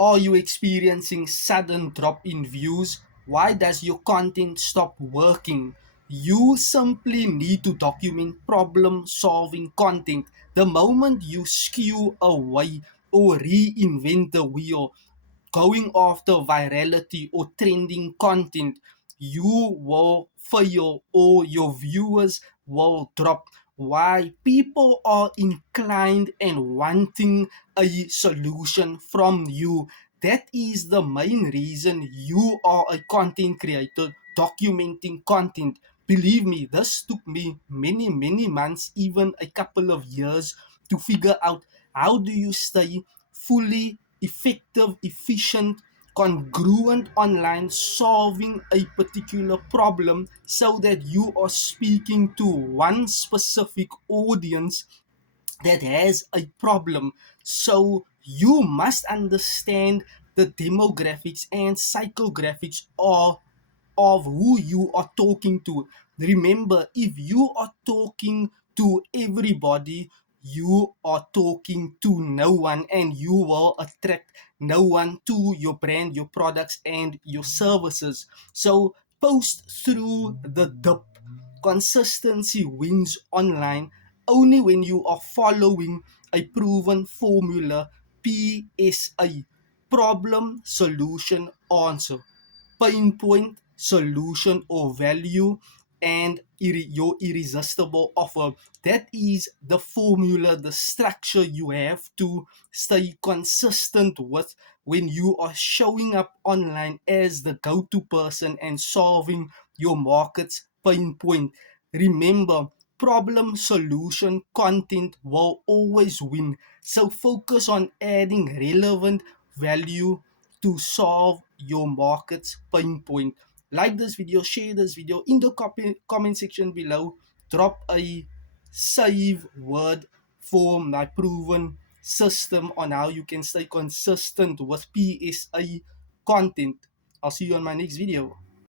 Are you experiencing sudden drop in views? Why does your content stop working? You simply need to document problem solving content. The moment you skew away or reinvent the wheel, going after virality or trending content, you will fail or your viewers will drop. Why? People are inclined and wanting a solution from you. That is the main reason you are a content creator documenting content. Believe me, this took me many months, even a couple of years, to figure out how do you stay fully effective, efficient, congruent online, solving a particular problem so that you are speaking to one specific audience that has a problem. So you must understand the demographics and psychographics of who you are talking to. Remember, if you are talking to everybody, you are talking to no one, and you will attract no one to your brand, your products, and your services. So post through the dip. Consistency wins online only when you are following a proven formula. PSA: problem, solution, answer. Pain point, solution, or value, and your irresistible offer. That is the formula, the structure you have to stay consistent with when you are showing up online as the go-to person and solving your market's pain point. Remember, problem, solution, content will always win. So focus on adding relevant value to solve your market's pain point. Like this video, share this video in the comment section below. Drop a save word for my proven system on how you can stay consistent with PSA content. I'll see you on my next video.